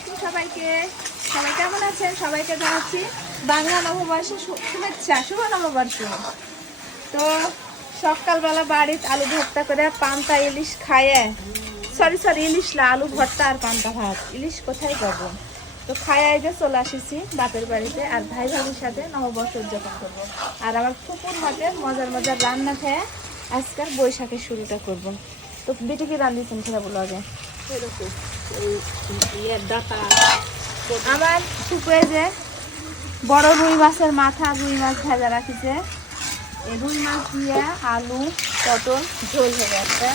আলাইকুম সবাইকে। সবাই কেমন আছেন? সবাইকে জানাচ্ছি বাংলা নববর্ষের শুভেচ্ছা, শুভ নববর্ষ। তো সকালবেলা বাড়িতে আলু ভর্তা করে পান্তা ইলিশ খাইয়ে, সরি ইলিশ না, আলু ভর্তা আর পান্তা ভাত। ইলিশ কোথায় পাবো? তো খাইয়ে যে চলে আসিছি বাপের বাড়িতে, আর ভাই ভাবির সাথে নববর্ষ উদযাপন করবো। আর আমার ফুপুর হাতে মজার মজার রান্না খেয়ে আজকাল বৈশাখের শুরুটা করব। তো বেটে কি রান্ধিয়েছেন সেটা বলো আগে। আমার ফুপুয়ে যে বড় রুই মাছের মাথা, রুই মাছ ভাজা রাখিছে। এই রুই মাছ দিয়ে আলু পটল ঝোল হয়ে যাচ্ছে।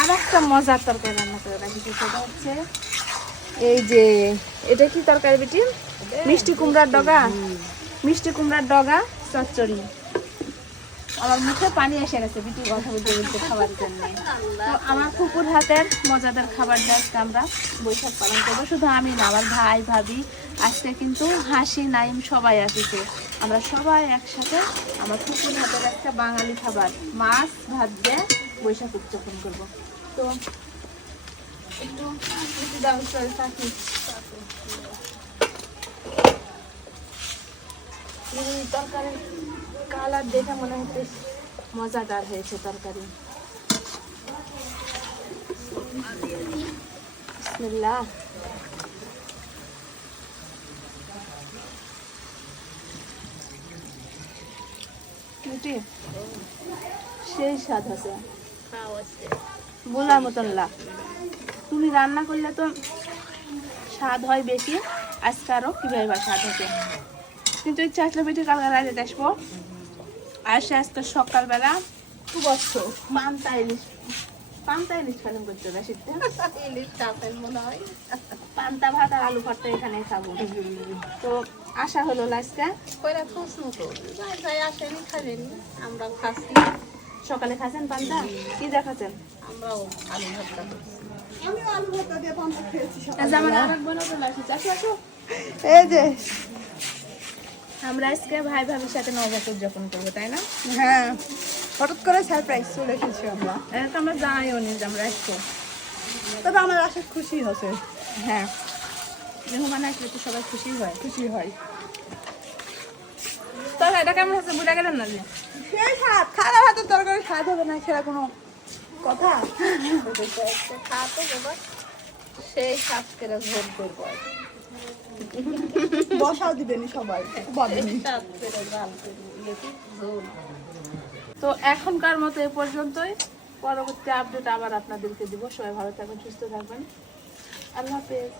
আর একটা মজার তরকারি রান্না করে রাখিছে, সেটা হচ্ছে এই যে, এটা কি তরকারি বেটি? মিষ্টি কুমড়ার ডগা, মিষ্টি কুমড়ার ডগা চচ্চড়ি। আমার মুখে পানি এসে গেছে বিটি কথা বলতে বলতে খাবার জন্য। তো আমার কুকুর হাতের মজাদার খাবারটা আজকে আমরা বৈশাখ পালন করবো। শুধু আমি না, আমার ভাই ভাবি আজকে কিন্তু হাসি নাইম সবাই আসিছে। আমরা সবাই একসাথে আমার কুকুর হাতের একটা বাঙালি খাবার মাছ ভাত দিয়ে বৈশাখ উদযাপন করবো। তো একটু থাকি তরকারি কালার দেখে মনে হচ্ছে মজাদার হয়েছে তরকারি। বিসমিল্লাহ। সেই স্বাদ আছে বলার মতন লাভ। তুমি রান্না করলে তো স্বাদ হয় বেশি, আজকে আরো কিভাবে বা স্বাদ হতো। কিন্তু ইচ্ছা আসলে বেশি কালকে রাতে আসবো। আসে আজকে সকালবেলা খুব অর্থ পান্তা ইলিশ, পান্তা ইলিশ খালাম করতে হবে শীতটা। ইলিশ খাবেন মনে হয়, পান্তা ভাত আর আলু ভর্তা এখানে খাবো। তো আশা হলো লাস্টে কইরা প্রশ্ন করবে যাই আসেনি খাবেন, আমরাও খাচ্ছি। সকালে খাচ্ছেন পান্তা, কি দেখাচ্ছেন? আমরাও আলু ভর্তা খাচ্ছি। আমিও আলু ভর্তা দিয়ে পান্তা খেয়েছি সকালে। আমার আরেক বোনও চলে আসছে। আসো আসো, এই যে আমরা আজকে ভাই ভাবির সাথে নববর্ষ উদযাপন করবো, তাই না? হ্যাঁ, হঠাৎ করে সারপ্রাইজ চলে এসেছি আমরা। তো আমরা জানাইও নি যে আমরা আসবো, তবে আমার আশা খুশি হচ্ছে। হ্যাঁ, মেহমান আসলে তো সবাই খুশি হয়, খুশি হয়। তবে এটা কেমন হচ্ছে বুঝা গেলেন না যে সেই স্বাদ, খারাপ হাতের তরকারি স্বাদ হবে না সেটা কোনো কথা? খা তো বাবা, সেই স্বাদ করে ভোট করবো। বসাও দিবেনি সবাই। তো এখনকার মতো এ পর্যন্তই। পরবর্তী আপডেট আবার আপনাদেরকে দিব। সবাই ভালো থাকবেন, সুস্থ থাকবেন। আল্লাহ হাফেজ।